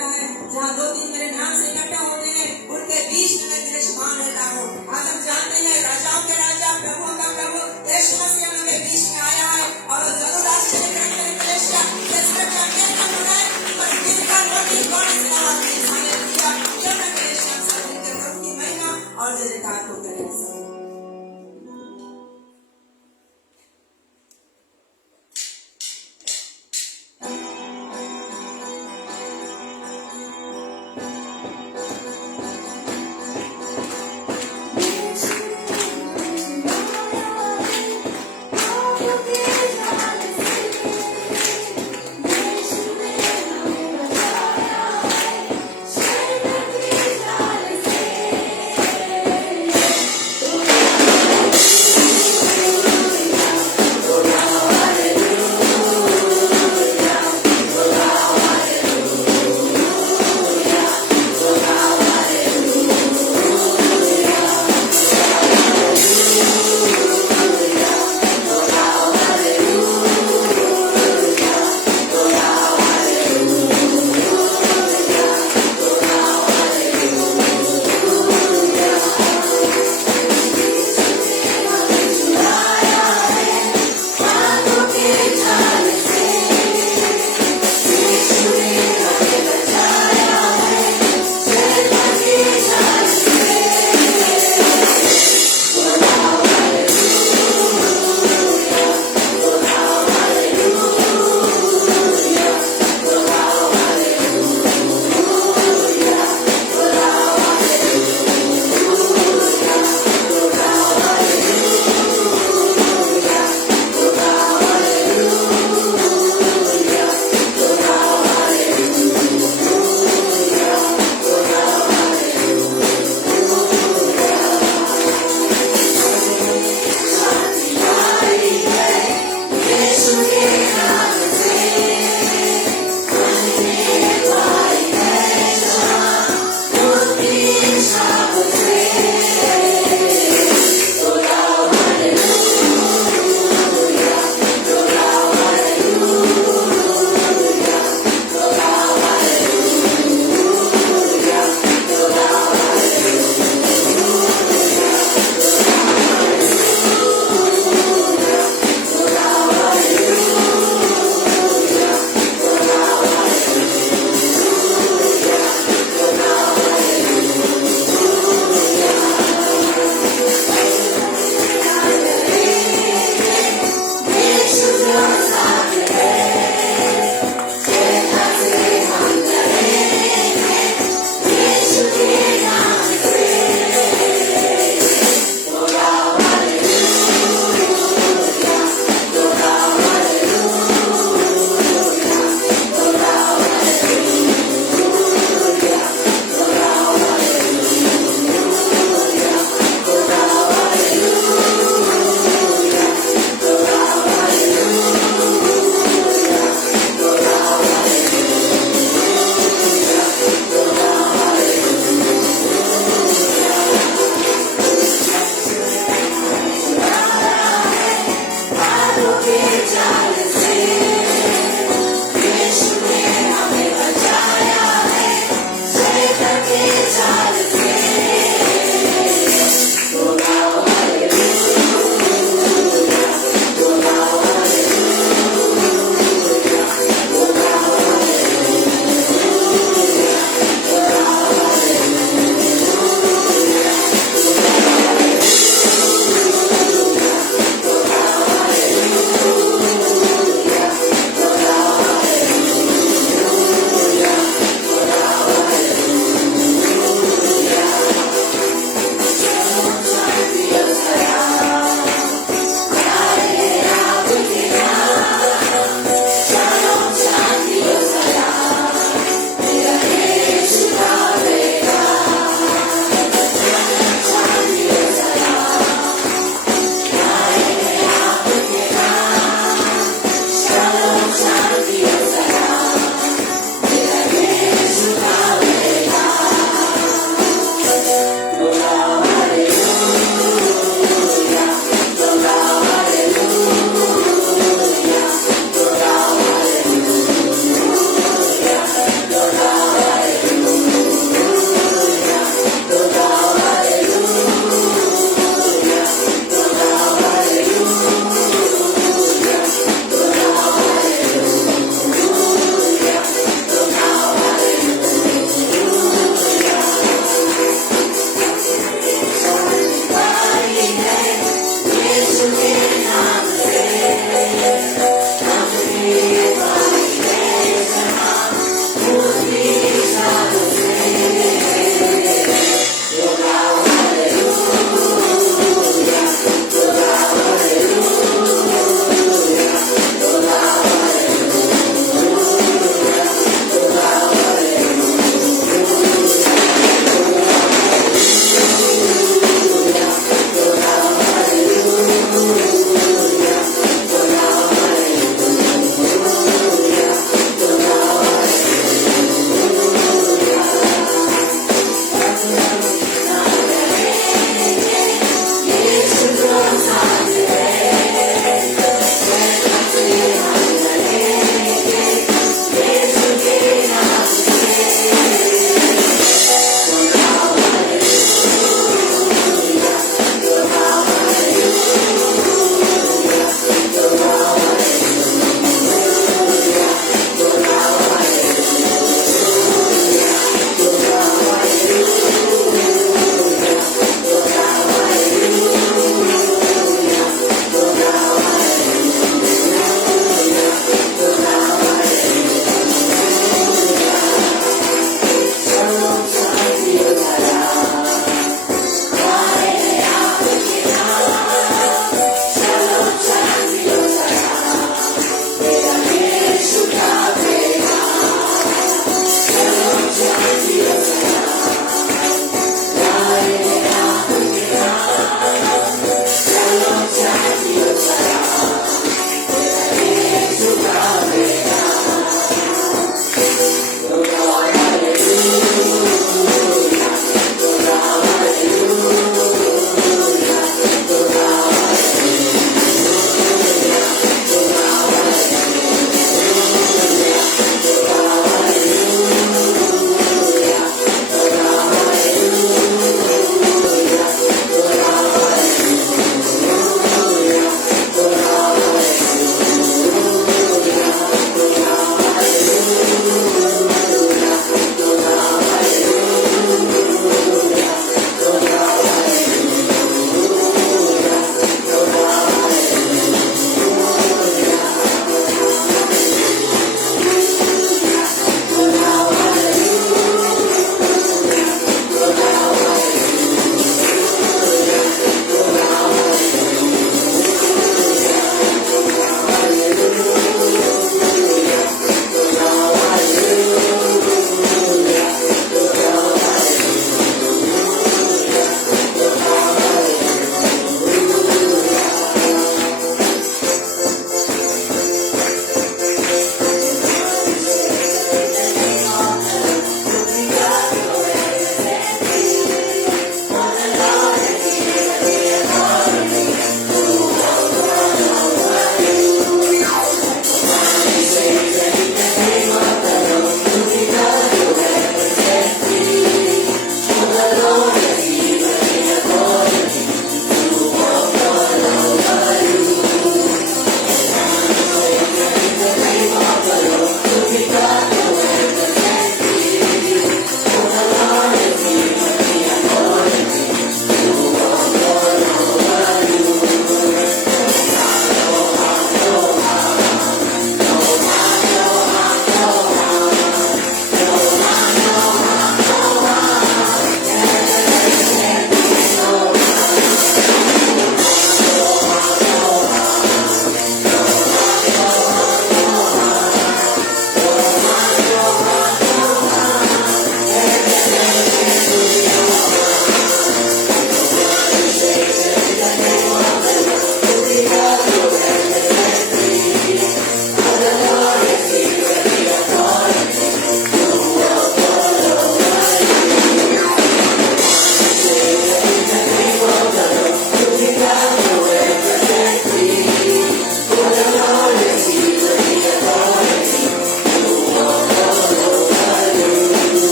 कहता है जहाँ दो तीन मेरे नाम से इकट्ठा होते हैं उनके बीच में मैं विराजमान रहता हूँ। आज हम जानते हैं राजाओं के राजा प्रभुओं का प्रभु यीशु मसीह हमारे बीच में आया है और जरूर आश्चर्य करेंगे कलेसिया इसका चैंपियन का होना है पर जिनका रोटी गॉड इज हालेलुया ये मैं कलेसिया सब के प्रभु की महिमा और जयकार को करें।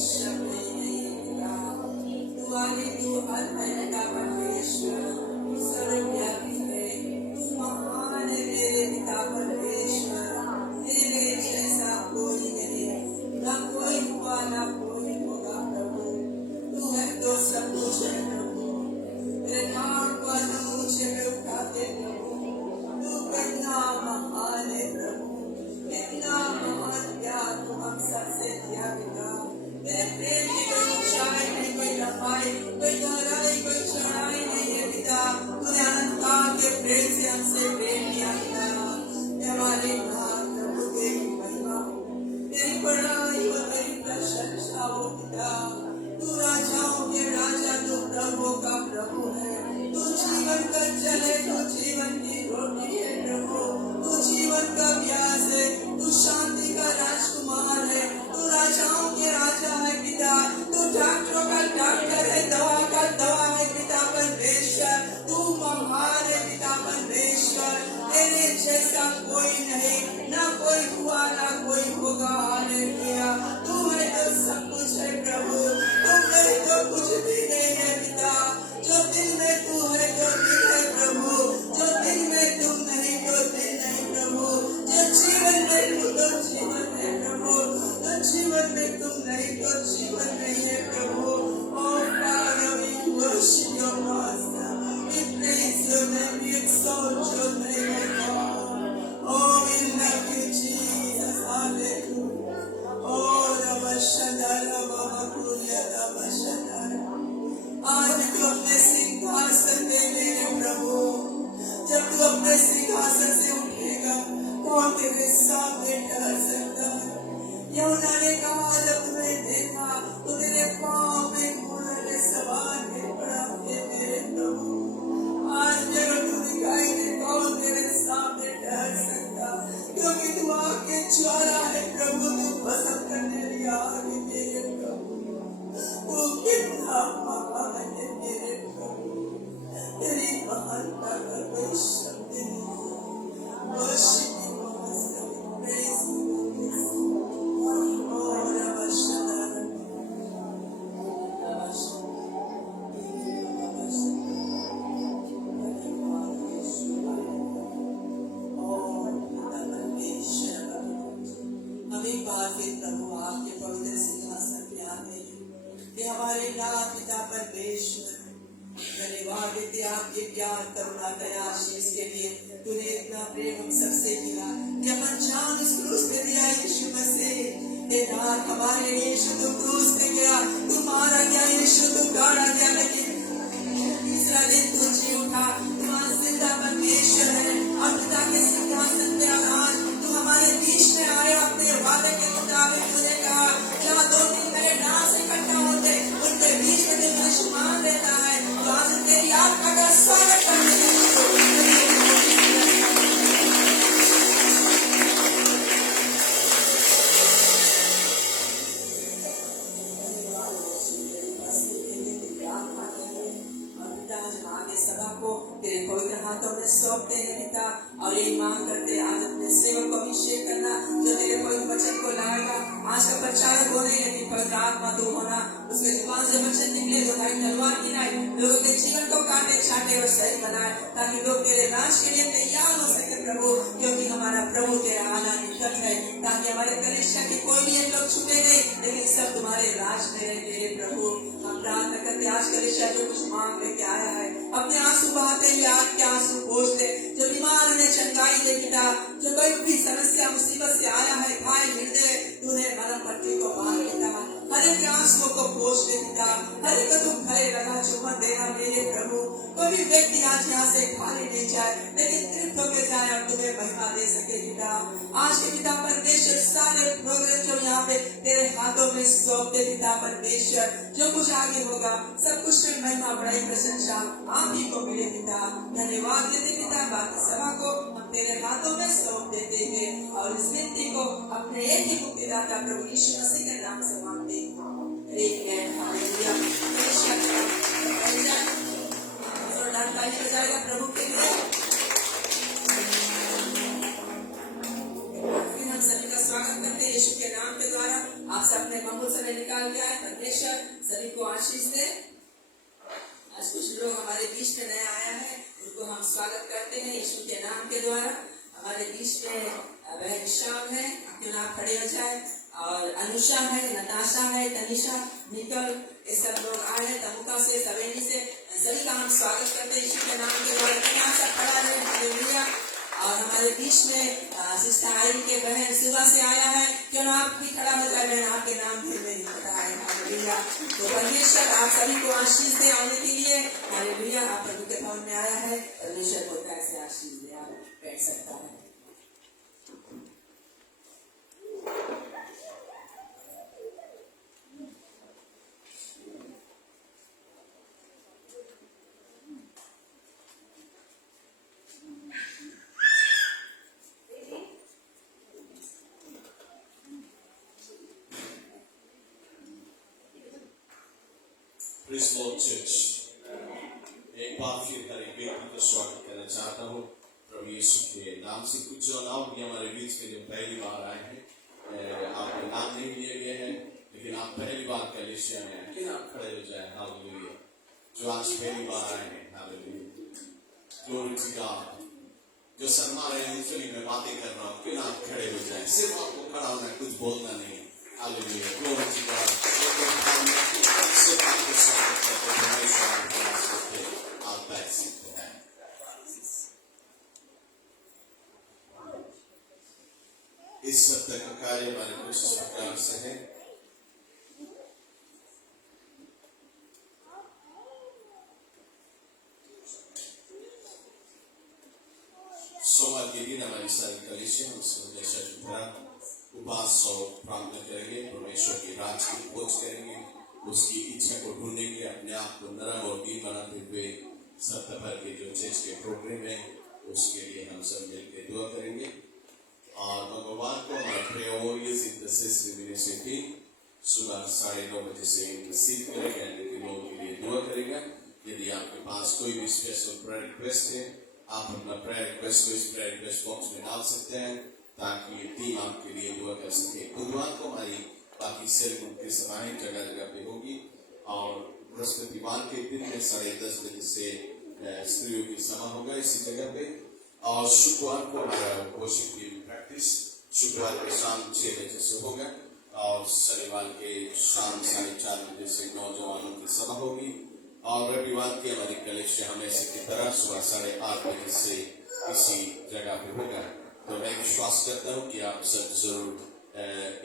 शब्द नहीं है पिता। तू आगे तू हर पिता परमेश्वर, तू सर्वव्यापी है, तू महान है मेरे पिता परमेश्वर। तेरे जैसा कोई नहीं, ना कोई हुआ ना कोई होगा प्रभु। तू है तो सब कुछ है प्रभु। तेरे नाम को ऊंचे में उठाते प्रभु। तू कितना महान है प्रभु, कितना महान प्यार तू हम सबसे किया पिता। तेरे प्रेम की कोई ऊंचाई नहीं, कोई लंबाई, कोई गहराई, कोई चौड़ाई नहीं है पिता। तूने अनंत काल के प्रेम से हमसे प्रेम किया पिता। हमारे प्रभु तेरी महिमा हो, तेरी बड़ाई और तेरी प्रशंसा हो पिता। तू राजाओं के राजा, तू प्रभु का प्रभु है। तू जीवन का जल है, तू जीवन की रोटी है प्रभु। तू जीवन का प्यास है, तू शांति का राजकुमार है। तू राजाओं के राजा है पिता। तू डॉक्टरों का डॉक्टर है, दवा का दवा है पिता परमेश्वर। तू महान है पिता परमेश्वर। तेरे जैसा कोई नहीं, ना कोई हुआ ना कोई होगा। हालेलुया। तू है तो सब कुछ है प्रभु, तुम नहीं तो कुछ भी नहीं है पिता। जो दिन में तू है तो दिन है प्रभु, जो दिन में तुम नहीं तो दिन नहीं प्रभु। जो जीवन में तू तो जीवन है प्रभु, जो जीवन में तुम नहीं तो जीवन नहीं है प्रभु। Oh Father, we worship your master, we praise your name, we exalt your name, God. Oh, we love you Jesus, hallelujah. Oh, Ramashadara, Babakuria, Ramashadara. आज तू अपने सिंहासन पे मेरे प्रभु, जब तू अपने सिंहासन से उठेगा कौन तेरे सामने ठहर सकता है। यूहन्ना ने कहा जब तुम्हें देखा तो तेरे पाँव में घोड़े सवार ने पड़ा थे मेरे प्रभु। आज जब तू दिखाई दे कौन तेरे सामने ठहर सकता, क्योंकि तू आके ज्वाला है प्रभु। तू पसंद करने वाली आग है मेरे प्रभु। तू कितना महान है मेरे प्रभु, तेरी महानता का कोई शब्द नहीं। Worship you, Master, we praise you. Oh, Ramashadara, हम एक बार फिर प्रभु आपके पवित्र सिंहासन पे आते हैं। ये हमारे नाथ पिता परमेश्वर, धन्यवाद देते आपके प्यार करुणा दया आशीष के लिए। तूने इतना प्रेम हम सबसे किया कि अपन जान उस क्रूस पे दिया यीशु मसीह। हे नाथ हमारे लिए यीशु तू क्रूस पे गया, तू मारा गया यीशु, तू गाड़ा गया, लेकिन तीसरा दिन तू जी उठा। तू आज जिंदा परमेश्वर है, अब पिता के सिंहासन पे आज तू हमारे बीच में आया। अपने वादे के मुताबिक तूने कहा जहाँ दो दिन मेरे नाम से इकट्ठा होते उनके बीच में तू विराजमान रहता है। तो आज तेरी आत्मा का स्वागत करने के तेरे पवित्र हाथों में सौंपते हैं पिता, और ये मांग करते आज अपने सेवक को अभिषेक करना जो तेरे पवित्र वचन को लाएगा। आज का प्रचारक हो नहीं, लेकिन पवित्र आत्मा तू होना, उसके जुबान से वचन निकले जो भाई तलवार की नहीं, लोगों के जीवन को काटे छाटे और सही बनाए, ताकि लोग तेरे राज के लिए तैयार हो सके प्रभु। क्योंकि हमारा प्रभु तेरा आना निकट है, ताकि हमारे कलीसिया के कोई भी लोग छूटे नहीं, लेकिन सब तुम्हारे राज में है मेरे प्रभु। हम प्रार्थना करते आज कलीसिया जो कुछ मांग लेके आया है, अपने आंसू बहाते हुए आपके आंसू पोंछ दे। जो बीमार उन्हें चंगाई दे पिता, जो कोई भी समस्या मुसीबत से आया है, घायल हृदय तूने मरम पट्टी को मार पिता, हर एक आंसुओं को पोंछ दे पिता, हर एक तुम खड़े लगा चुम्बन देना मेरे प्रभु। कोई भी व्यक्ति आज यहाँ से खाली नहीं जाए, लेकिन तृप्त होकर जाए और तुम्हें महिमा दे सके पिता। आज के पिता परमेश्वर सारे प्रोग्रेस जो यहाँ पे तेरे हाथों में सौंप दे पिता परमेश्वर। जो कुछ आगे होगा सब कुछ में महिमा बड़ाई प्रशंसा आप ही को मिले पिता। धन्यवाद देते पिता, बाकी सभा को हम तेरे हाथों में सौंप देते हैं और इस विनती को अपने एक ही मुक्तिदाता प्रभु यीशु मसीह के नाम से मांगते हैं। आमेन। हालेलुया। जोरदार ताली बजाएगा प्रभु के लिए। फिर हम सभी का स्वागत करते हैं यीशु के नाम के द्वारा। आप सब अपने हम उस समय निकाल के आए। परमेश्वर सभी को आशीष दे। आज कुछ लोग हमारे बीच में नया आया है, उनको हम स्वागत करते हैं यीशु के नाम के द्वारा। हमारे बीच में बहन शाम है, क्यों ना खड़े हो जाए, और अनुषा है, नताशा है, तनिषा, निकल, ये सब लोग आए हैं तमुका से, सवेनी से। सभी का हम स्वागत करते हैं यीशु के नाम के द्वारा। यहाँ सब खड़ा रहे, हालेलुया। और हमारे बीच में सिस्टर आयरी के बहन सुबह से आया है, क्यों ना आप भी खड़ा हो जाए बहन, आपके नाम फिर में खड़ा है, हालेलुया। तो परमेश्वर आप सभी को आशीष दे आने के लिए, हालेलुया। आप प्रभु के भवन में आया है, परमेश्वर को कैसे आशीष दे, आप बैठ सकता है। Praise Lord Church. एक बार फिर हर एक व्यक्ति का स्वागत करना चाहता हूँ प्रभु यीशु के नाम से। कुछ जो नाम भी हमारे बीच में जो पहली बार आए हैं, आपका नाम नहीं लिया गया है, लेकिन आप पहली बार कलीसिया में आए, कि आप खड़े हो जाए, हालेलुया। जो आज पहली बार आए हैं, हालेलुया, ग्लोरी टू गॉड। जो शर्मा रहे हैं, इसलिए मैं बातें कर रहा हूँ, क्यों आप खड़े हो जाए, सिर्फ आपको खड़ा होना, कुछ बोलना नहीं, हालेलुया, ग्लोरी टू गॉड। इस सप्ताह का कार्य हमारे कुछ इस प्रकार से है। सोमवार के दिन हमारी सारी कलीसिया उपवास और प्रार्थना करेंगे, परमेश्वर के राज की खोज करेंगे, उसकी इच्छा को ढूंढेंगे, अपने आप को नरम और दीन बनाते हुए सप्ताह भर के जो चर्च के प्रोग्राम है उसके लिए हम सब मिलकर दुआ करेंगे। और मंगलवार को हमारा prayer warriors intercessory ministry team सुबह 9:30 बजे से इंटरसीड करेगा, लेकिन लोगों के लिए दुआ करेगा। यदि आपके पास कोई भी स्पेशल प्रेयर रिक्वेस्ट है, आप अपना प्रेयर रिक्वेस्ट को इस प्रेयर रिक्वेस्ट बॉक्स में डाल सकते हैं, ताकि टीम आपके लिए दुआ कर सके। बुधवार को हमारी बाकी सेल की सभाएं जगह जगह पे होगी, और बृहस्पतिवार के दिन में 10:30 बजे से स्त्रियों की सभा होगा इसी जगह पे। और शुक्रवार को हमारा वर्शिप की प्रैक्टिस शुक्रवार के शाम 6 बजे से होगा, और शनिवार के शाम 4:30 बजे से नौजवानों की सभा होगी, और रविवार की हमारी कलेक्शन हमेशा की तरह सुबह 8:30 बजे से इसी जगह पे होगा। तो मैं विश्वास करता हूँ कि आप सब जरूर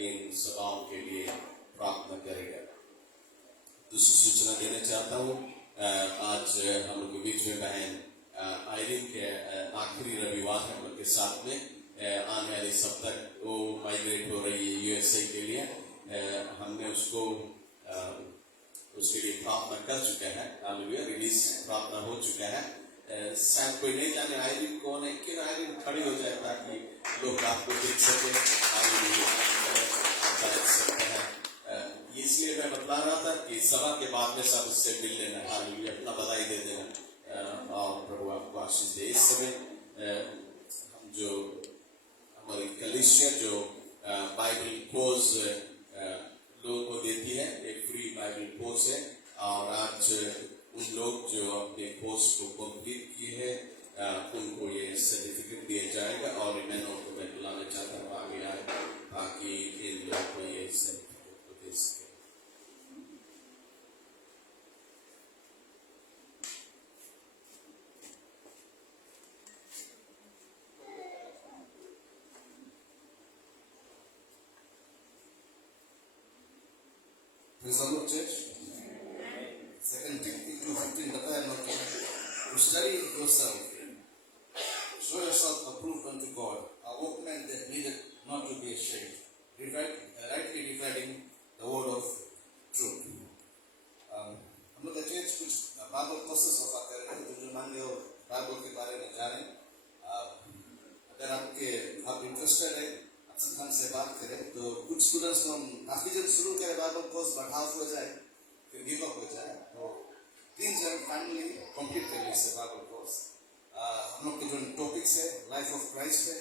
इन सभाओं के लिए प्रार्थना करेगा। दूसरी सूचना देना चाहता हूँ, आज हम लोग के बीच में बहन आयरिन के आखिरी रविवार है हम लोग के साथ में। आने वाले सप्ताह वो माइग्रेट हो रही है यूएसए के लिए। हमने उसको उसके लिए प्रार्थना कर चुका है, हालेलुया, रिलीज प्रार्थना हो चुका है। शायद कोई नहीं जाने आयरिन कौन है, कि आयरिन खड़ी हो जाए ताकि लोग आपको देख सके, हालेलुया, देख सकते हैं। इसलिए मैं बता रहा था कि सभा के बाद में सब उससे मिल लेना, हालेलुया, अपना बधाई दे देना, और प्रभु आपको आशीष दे। इस समय हम जो हमारी कलीसिया जो बाइबल कोर्स लोगों को देती है, एक फ्री बाइबल कोर्स है, और आज उन लोग जो अपने कोर्स को कंप्लीट किए हैं उनको ये सर्टिफिकेट दिया जाएगा, और मैं उनको मैं बुलाना चाहता हूँ आगे आए, ताकि इन लोगों को ये सर्टिफिकेट को दे सके। Praise the Lord, church. 2 Timothy 2:15 बताया ना कि to study yourself, show yourself approved unto God, a workman that needed not to be ashamed, rightly dividing the word of truth. हम लोग चर्च कुछ बाइबल कोर्सेस ऑफर कर रहे हैं, जो मान लो बाइबल के बारे में जाने। अगर आप इंटरेस्टेड है, हमसे बात करें, तो कुछ स्टूडेंट्स को हम काफी जल्द शुरू करें बाइबल कोर्स, बट हाफ हो जाए फिर गिव अप हो जाए, तो 3 जन फाइनली कंप्लीट कर लिए बाइबल कोर्स। हम लोग के जो टॉपिक्स है लाइफ ऑफ क्राइस्ट है,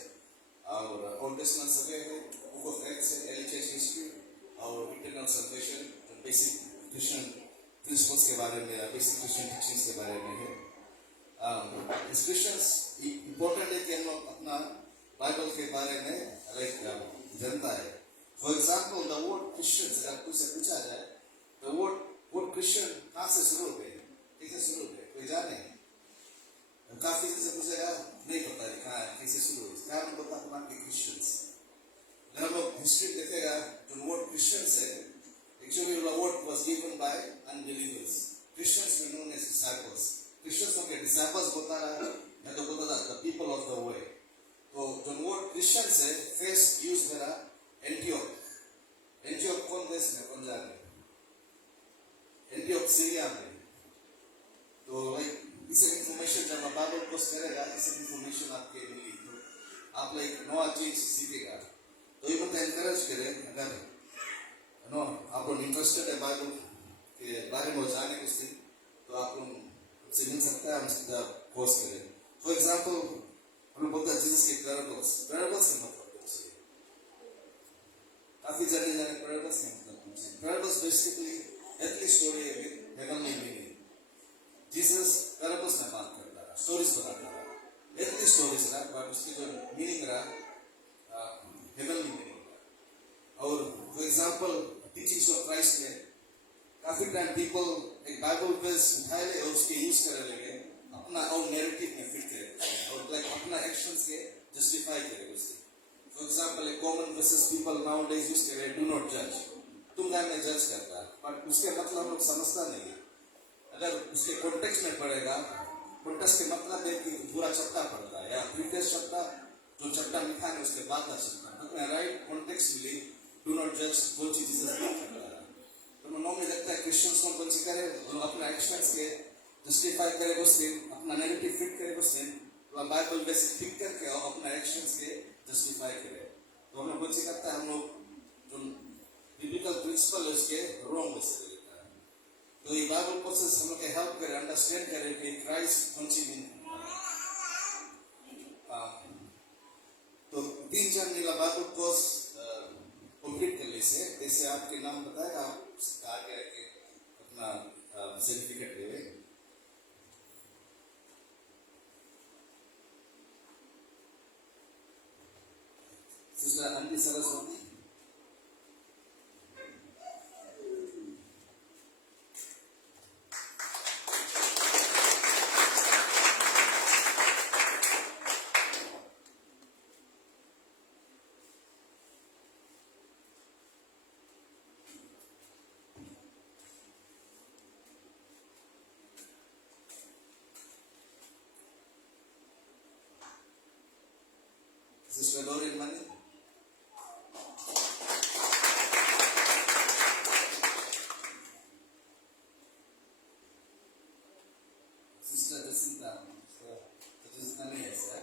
और ओल्ड टेस्टमेंट सभी है, बुक ऑफ एक्ट्स है, अर्ली चर्च हिस्ट्री, और eternal salvation, basic Christian principles के बारे में, बेसिक क्रिश्चियन टीचिंग्स के बारे में है। क्रिश्चियंस इम्पोर्टेंट है कि हम लोग अपना बाइबल के बारे में जानता है। For example the word Christians, अगर कुछ से पूछा जाए द वर्ड क्रिश्चियन कहाँ से शुरू हो गए, कैसे शुरू हो गए, कोई जाने? काफी से पूछेगा नहीं पता है कहाँ कैसे शुरू हुई, क्या नहीं पता अपना क्रिश्चियंस। अगर हम लोग हिस्ट्री देखेगा जो वर्ड क्रिश्चियंस है, actually the word was given by unbelievers. Christians were known as disciples. Christians को क्या disciples बोलता रहा या तो बोलता था the people of the way. तो जो वर्ड क्रिश्चियंस है first यूज करा एंटियोक। एंटियोक कौन देश में, कौन जाने? एंटियोक सीरिया में। तो इसे इंफॉर्मेशन जब आप बाइबल कोर्स करेगा, इसे इंफॉर्मेशन आपके मिली तो आप नया चीज सीखेगा। तो ये मतलब एनकरेज करें, अगर आप लोग इंटरेस्टेड है बाइबल के बारे में जानने के लिए तो आप लोग से मिल सकता है, हम कोर्स करें। फॉर एग्जाम्पल हम लोग बोलते हैं जीसस के पैराबल्स का मतलब कुछ है, काफी जाने पैराबल्स का मतलब कुछ है। पैराबल्स बेसिकली एर्थली स्टोरी है with heavenly meaning. Jesus parables में बात करता है, स्टोरीज बताता है, एर्थली स्टोरीज रहा, बट उसकी जो मीनिंग रहा हेवनली मीनिंग। और for example teachings of Christ में काफी टाइम पीपल एक बाइबल वर्स उठाए ले और उसके यूज करने लगे, अपना और नैरेटिव में फिट करे और अपना एक्शंस के जस्टिफाई करे उससे। फॉर एग्जांपल एक common versus people now days use करे डू नॉट जज, तुम क्या मैं जज करता, बट उसके मतलब हम लोग समझता नहीं है। अगर उसके कॉन्टेक्स्ट में पड़ेगा, कॉन्टेक्स्ट के मतलब है कि पूरा चप्टा पड़ता है या प्रीवियस चप्टा जो चप्टा लिखा है उसके बाद का चप्टा, राइट कॉन्टेक्स्ट मिली डू नॉट जज वो चीज जीसस नहीं कर रहा है। तो नॉर्मली देखता है क्रिश्चियंस को कौन सी करे, अपना एक्शंस के जस्टिफाई करे उससे, अपना नेगेटिव फिट करे उससे, तो बाइबल बेसिक फिट करके और अपना एक्शंस के जस्टिफाई करे। तो हम लोग कौन सी करता है, हम लोग जो बिब्लिकल प्रिंसिपल है उसके रॉन्ग वे से लेता है। तो ये बाइबल प्रोसेस हम लोग के हेल्प करे, अंडरस्टैंड करे कि क्राइस्ट कौन सी मीन। तो 3-4 नीला बाइबल कोर्स कंप्लीट कर लीजिए, जैसे आपके नाम बताएगा आप आगे आके अपना सर्टिफिकेट ले। Sister aunty Saraswati, sister Loreen Mani, sister Jacinta, Jacinta नहीं है सर,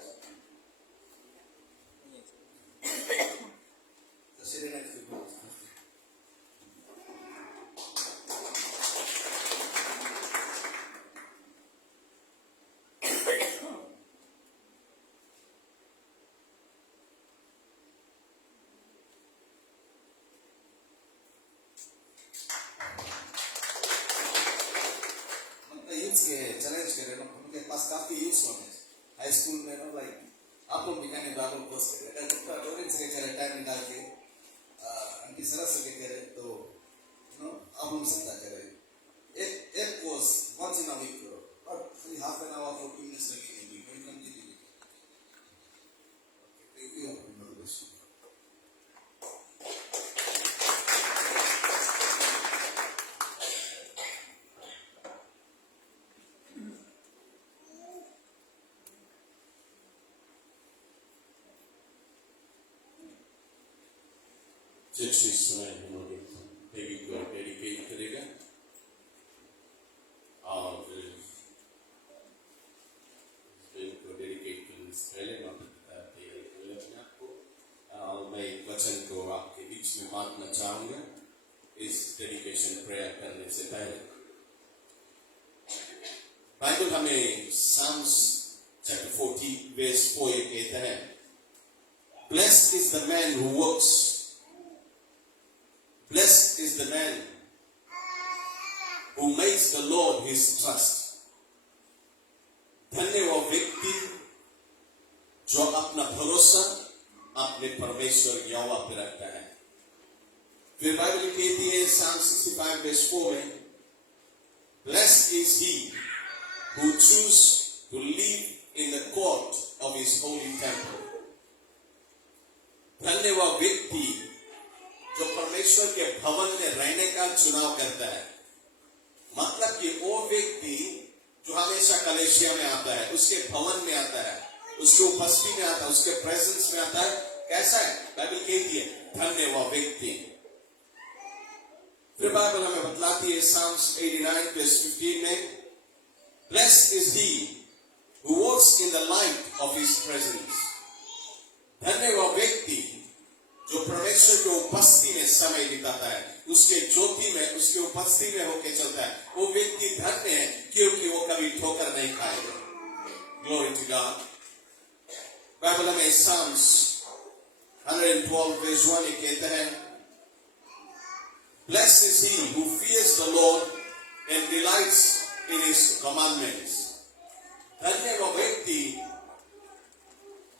तो शेरिना की बात के चैलेंज करे ना, उनके पास काफी यूज होने हाई स्कूल में ना आप लोग भी कहने बाइबल कोर्स करे, अगर जितना लोरेंस के करे टाइम निकाल के आंटी सरस्वती करे तो आप लोग सकता करे एक course once in a week करो, और खाली हाफ एन आवर 40 मिनट्स लगेंगे कोई कम नहीं लगेगी। Thank you. चर्च इस समय हमारे बेबी को डेडिकेट करेगा और बेबी को डेडिकेट करने से पहले मैं तैयारी कर लें अपने आप को, और मैं एक वचन को आपके बीच में बांटना चाहूँगा इस डेडिकेशन प्रेयर करने से पहले। बाइबल हमें Psalms chapter 40 verse 4 कहता है, Blessed is the man who works. Blessed provides the Lord his trust. धन्य वो व्यक्ति जो अपना भरोसा अपने परमेश्वर यहोवा पे रखता है। फिर बाइबल कहती है Psalm 65 verse 4 में, Blessed is he who choose to live in the court of his holy temple. धन्य वह व्यक्ति जो परमेश्वर के भवन में रहने का चुनाव करता है। मतलब कि वो व्यक्ति जो हमेशा कलेशिया में आता है, उसके भवन में आता है, उसके उपस्थिति में आता है, उसके प्रेजेंस में आता है, कैसा है? बाइबल कहती है धन्य वह व्यक्ति। फिर बाइबल हमें बतलाती है Psalms 89 verse 15 में, Blessed is he who walks in the light of his presence. धन्य वह व्यक्ति जो परमेश्वर के उपस्थिति में समय बिताता है, उसके ज्योति में, उसके उपस्थिति में होके चलता है। वो व्यक्ति धन्य है क्योंकि वो कभी ठोकर नहीं खाएगा। Glory to God. बाइबल में Psalms 112 verse 1 ये कहता है, Blessed is he who fears the Lord and delights in his commandments. धन्य वो व्यक्ति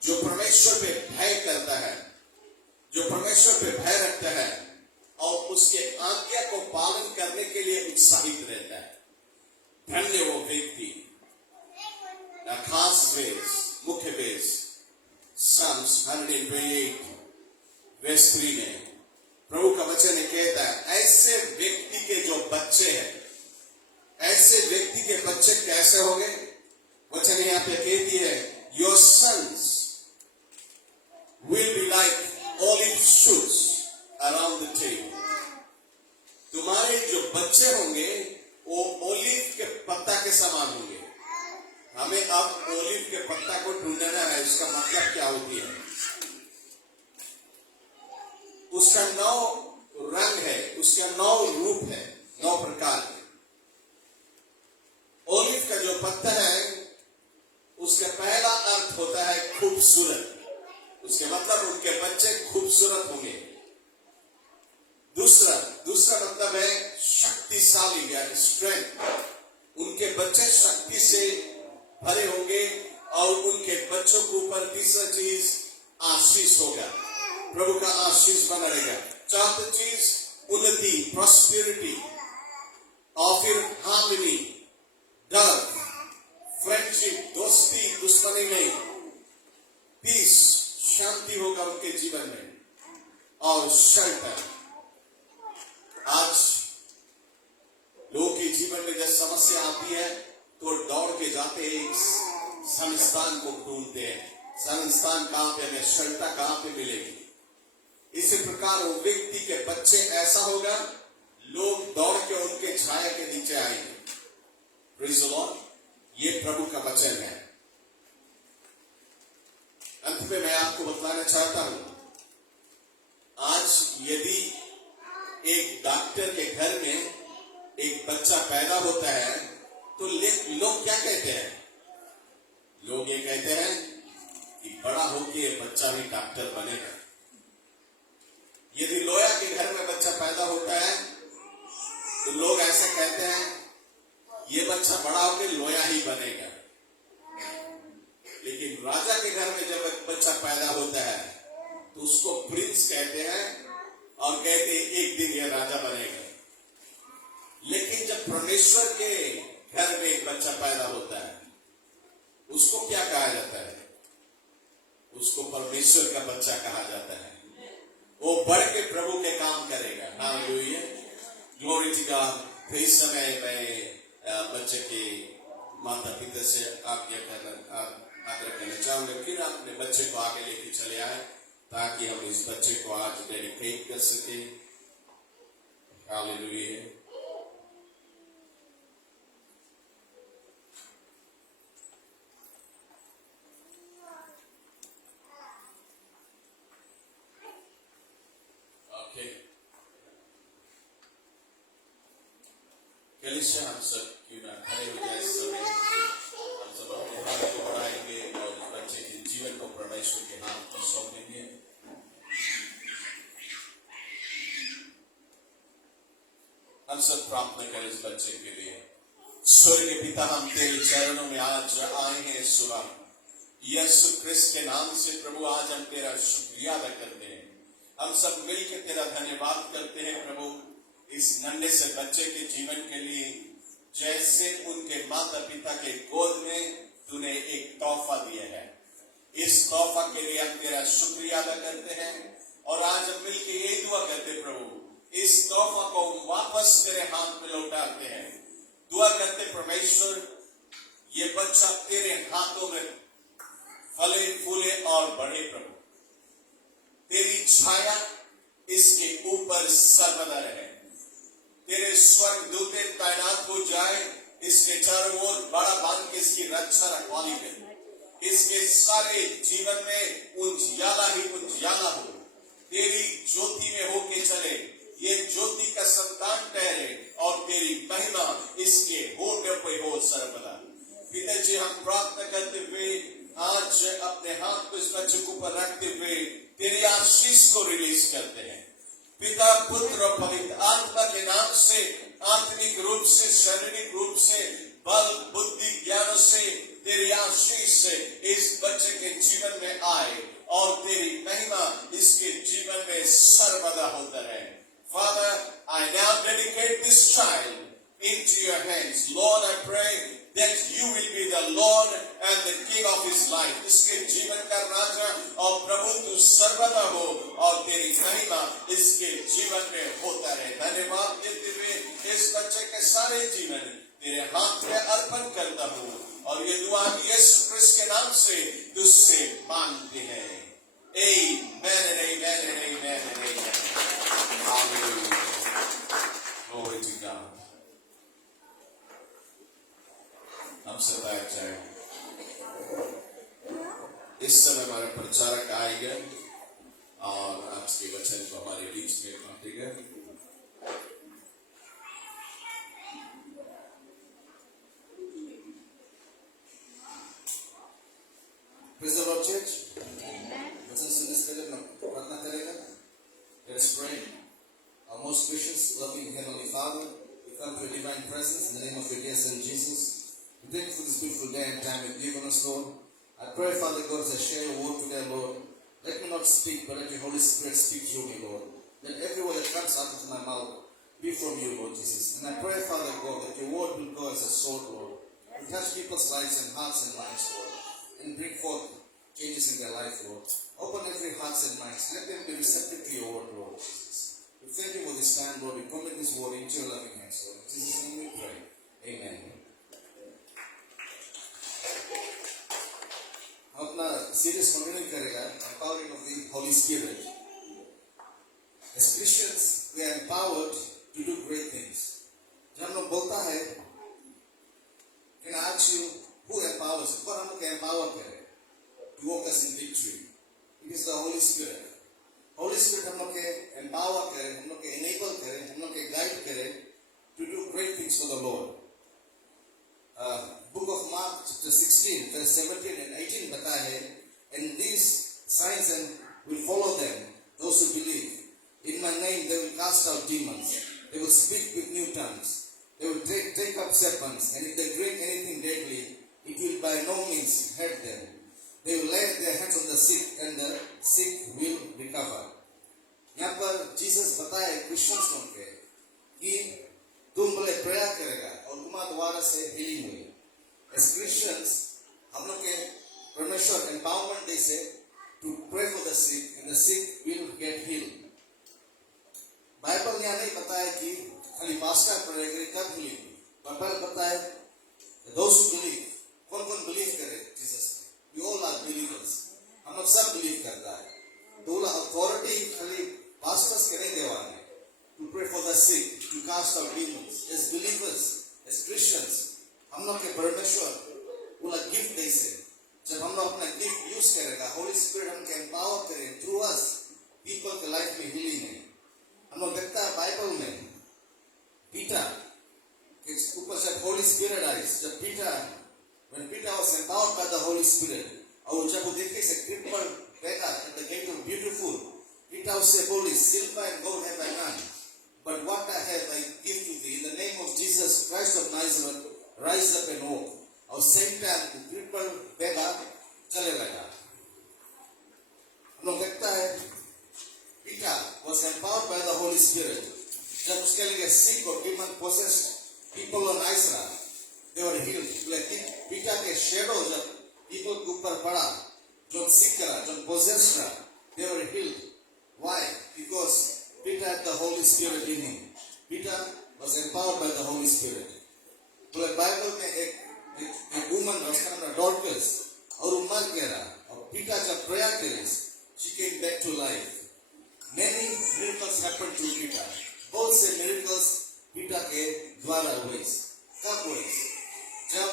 जो परमेश्वर पे भय करता है, जो परमेश्वर पे भय रखता है और उसके आज्ञा को पालन करने के लिए उत्साहित रहता है। धन्य वो व्यक्ति। खास बेस, मुख्य बेस Psalms 128 verse 3 में प्रभु का वचन कहता है, ऐसे व्यक्ति के जो बच्चे हैं, ऐसे व्यक्ति के बच्चे कैसे होंगे? वचन यहाँ पे कहती है, Your sons will be like olive shoots around the table. तुम्हारे जो बच्चे होंगे वो ओलिव के पत्ता के समान होंगे। हमें अब ओलिव के पत्ता को ढूंढना है, उसका मतलब क्या होती है? उसका 9 रंग है, उसका 9 रूप है, 9 प्रकार के। ओलिव का जो पत्ता है उसका पहला अर्थ होता है खूबसूरत। उसके मतलब उनके बच्चे खूबसूरत होंगे। दूसरा मतलब है शक्तिशाली या स्ट्रेंथ। उनके बच्चे शक्ति से भरे होंगे और उनके बच्चों के ऊपर तीसरा चीज आशीष होगा, प्रभु का आशीष बना रहेगा। चौथा चीज उन्नति, प्रॉस्पेरिटी, और फिर हार्मनी, डर, फ्रेंडशिप, दोस्ती, दुश्मनी नहीं, पीस, शांति होगा उनके जीवन में, और शेल्टर। आज लोगों के जीवन में जब समस्या आती है तो दौड़ के जाते हैं, संस्थान को ढूंढते हैं, संस्थान कहां पे हमें शेल्टर कहां पे मिलेगी। इसी प्रकार वो व्यक्ति के बच्चे ऐसा होगा, लोग दौड़ के उनके छाया के नीचे आएंगे। Praise the Lord. ये प्रभु का वचन है। अंत में मैं आपको बतलाना चाहता हूं, आज यदि एक डॉक्टर के घर में एक बच्चा पैदा होता है तो लोग क्या कहते हैं? लोग ये कहते हैं कि बड़ा होके ये बच्चा भी डॉक्टर बनेगा। यदि लोया के घर में बच्चा पैदा होता है तो लोग ऐसे कहते हैं ये बच्चा बड़ा होकर लोया ही बनेगा। लेकिन राजा के घर में जब बच्चा पैदा होता है तो उसको प्रिंस कहते हैं और कहते हैं एक दिन यह राजा बनेगा। लेकिन जब परमेश्वर के घर में एक बच्चा पैदा होता है उसको क्या कहा जाता है? उसको परमेश्वर का बच्चा कहा जाता है। वो बढ़ के प्रभु के काम करेगा। Hallelujah, glory to God. तो इस समय मैं बच्चे के माता पिता से आग्रह करना चाहूंगा कि अपने बच्चे को आगे लेके चले आए ताकि हम इस बच्चे को आज डेडिकेट कर सके। हालेलुया। कलीसिया हम सब क्यों ना खड़े हो जाए इस समय। हम सब अपने हाथ को बढ़ाएंगे और बच्चे के जीवन को परमेश्वर के हाथ में सौंपेंगे। हम सब प्रार्थना करें इस बच्चे के लिए। स्वर्ग पिता, हम तेरे चरणों में आज आए हैं सुबह, यीशु क्रिस्त के नाम से प्रभु। आज हम तेरा शुक्रिया अदा करते हैं, हम सब मिलकर तेरा धन्यवाद करते हैं प्रभु, इस नन्हे से बच्चे के जीवन के लिए। जैसे उनके माता पिता के गोद में तूने एक तोहफा दिया है, इस तोहफा के लिए हम तेरा शुक्रिया अदा करते हैं। और आज हम मिलकर यही दुआ करते प्रभु, इस तोहफा को वापस तेरे हाथ में लौटाते हैं। दुआ करते परमेश्वर, ये बच्चा तेरे हाथों में फले फूले और बढ़े प्रभु, तेरी छाया इसके ऊपर सर्वदा रहे, तेरे स्वर्गदूते तैनात हो जाए, इसके चारों ओर बड़ा बांध के इसकी रक्षा रखवाली करे, इसके सारे जीवन में उजियाला ही उजियाला हो, तेरी ज्योति में होके चले, ये ज्योति का संतान ठहरे और तेरी महिमा इसके होठों पे हो सर्वदा। पिताजी, हम प्रार्थना करते हुए आज अपने हाथ को इस बच्चे के ऊपर रखते हुए तेरी आशीष को रिलीज करते हैं। पिता, पुत्र और पवित्र आत्मा के नाम से आत्मिक रूप से, शारीरिक रूप से, बल बुद्धि ज्ञान से तेरी आशीष से इस बच्चे के जीवन में आए और तेरी महिमा इसके जीवन में सर्वदा होता रहे। Father, I now dedicate this child into your hands. Lord, I pray that you will be the Lord and the King of his life. इसके जीवन का राजा और प्रभु तू सर्वदा हो और तेरी महिमा इसके जीवन में होता रहे। धन्यवाद देते हुए इस बच्चे के सारे जीवन तेरे हाथ में अर्पण करता हूँ और ये दुआ यीशु क्रिस्त के नाम से तुझसे मांगते हैं। Amen and amen and amen and amen. Hallelujah. Glory to God. हम सब बैठ जाए। इस समय हमारे प्रचारक आएगा और आज के वचन को हमारे बीच में बांटेगा। Praise the Lord, church. वचन सुनने से पहले हम प्रार्थना करेंगे। Let us pray. Our most gracious, loving Heavenly Father, we come to your divine presence in the name of your dear Son Jesus. We thank you for this beautiful day and time you've given us, Lord. I pray, Father God, as I share your word today, Lord, let me not speak, but let your Holy Spirit speak through me, Lord. Let every word that comes out of my mouth be from you, Lord Jesus. And I pray, Father God, that your word will go as a sword, Lord, to touch people's lives and hearts and minds, Lord, and bring forth changes in their life, Lord. Open every hearts and minds. Let them be receptive to your word, Lord Jesus. We thank you for this time, Lord. We commit this word into your loving hands, Lord. In Jesus' name we pray. Amen. हम अपना series continue करेगा, empowering of the Holy Spirit. As Christians, we are empowered to do great things. जब हम लोग बोलता है, can I ask you who empowers? कौन हम लोग को empower करे? To walk us in victory. It is the Holy Spirit. Holy Spirit हम लोग के empower करे, हम लोग के enable करे, हम लोग के guide करे to do great things for the Lord. Book of Mark chapter 16 verse 17 and 18 बता है, and these signs and will follow them, those who believe. In my name they will cast out demons. They will speak with new tongues. They will take up serpents, and if they drink anything deadly, it will by no means hurt them. They will lay their hands on the sick, and the sick will recover. यहाँ पर Jesus बताए Christians को कि तुम बोले prayer करेगा और तुम्हारे द्वारा से हीलिंग हुई। As Christians, हम लोग के परमेश्वर empowerment दे से to pray for the sick, and the sick will get healed. Bible यहाँ नहीं बताया कि खाली पास्टर प्रेयर करे तब हीलिंग हुई। बाइबल बताया those who believe, कौन बिलीव करे जीसस में। We all are believers. हम लोग सब बिलीव करता है। तो अथॉरिटी खाली पास्टर्स के नहीं देवाने to pray for the sick, to cast out demons. As believers, as Christians, हम लोग के परमेश्वर वो गिफ्ट दे से जब हम लोग अपना गिफ्ट यूज करेगा, होली स्पिरिट हमको एम्पावर करे थ्रू अस, पीपल के लाइफ में हीलिंग है। हम लोग देखता है बाइबल में पीटर के ऊपर जब होली स्पिरिट आई, जब when Peter was empowered by the Holy Spirit, और जब वो देखे से cripple beggar at the gate of beautiful, Peter said boldly, silver and gold have I none, but what I have I give to thee. rise up and walk. और same time cripple बेगा चले लगा. हम लोग देखता है Peter was empowered by the Holy Spirit. जब उसके लिए sick और demon possessed people on Isra, they were healed. लेकिन Peter के shadow जब people के ऊपर पड़ा, जो sick करा, जो possessed रहा, they were healed. Why? Because Peter had the Holy Spirit in him. Peter was empowered by the Holy Spirit. तो बाइबल में एक woman उसका नाम Dorcas और वो मर गया और पीटर जब prayer करी, she came back to life. Many miracles happened to Peter. बहुत से miracles पीटर के द्वारा हुए. कब हुए? जब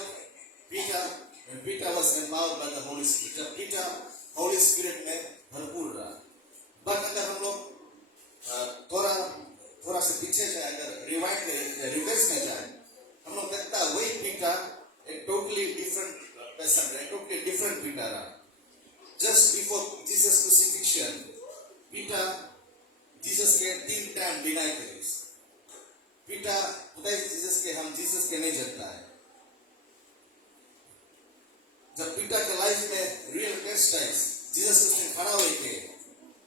when Peter was empowered by the Holy Spirit. जब पीटर Holy Spirit में भरपूर रहा. बट अगर हम लोग थोड़ा से पीछे जाए, अगर रिवर्स में जाए, हम लोग देखता है वही पीटर एक totally different person, a totally different Peter रहा. Just before Jesus crucifixion, Peter Jesus के 3 टाइम डिनाई करी. पीटर पता है जीसस के हम जीसस के नहीं जानता है. जब पीटर के लाइफ में रियल टेस्ट आए, जीसस उसने खड़ा हुए के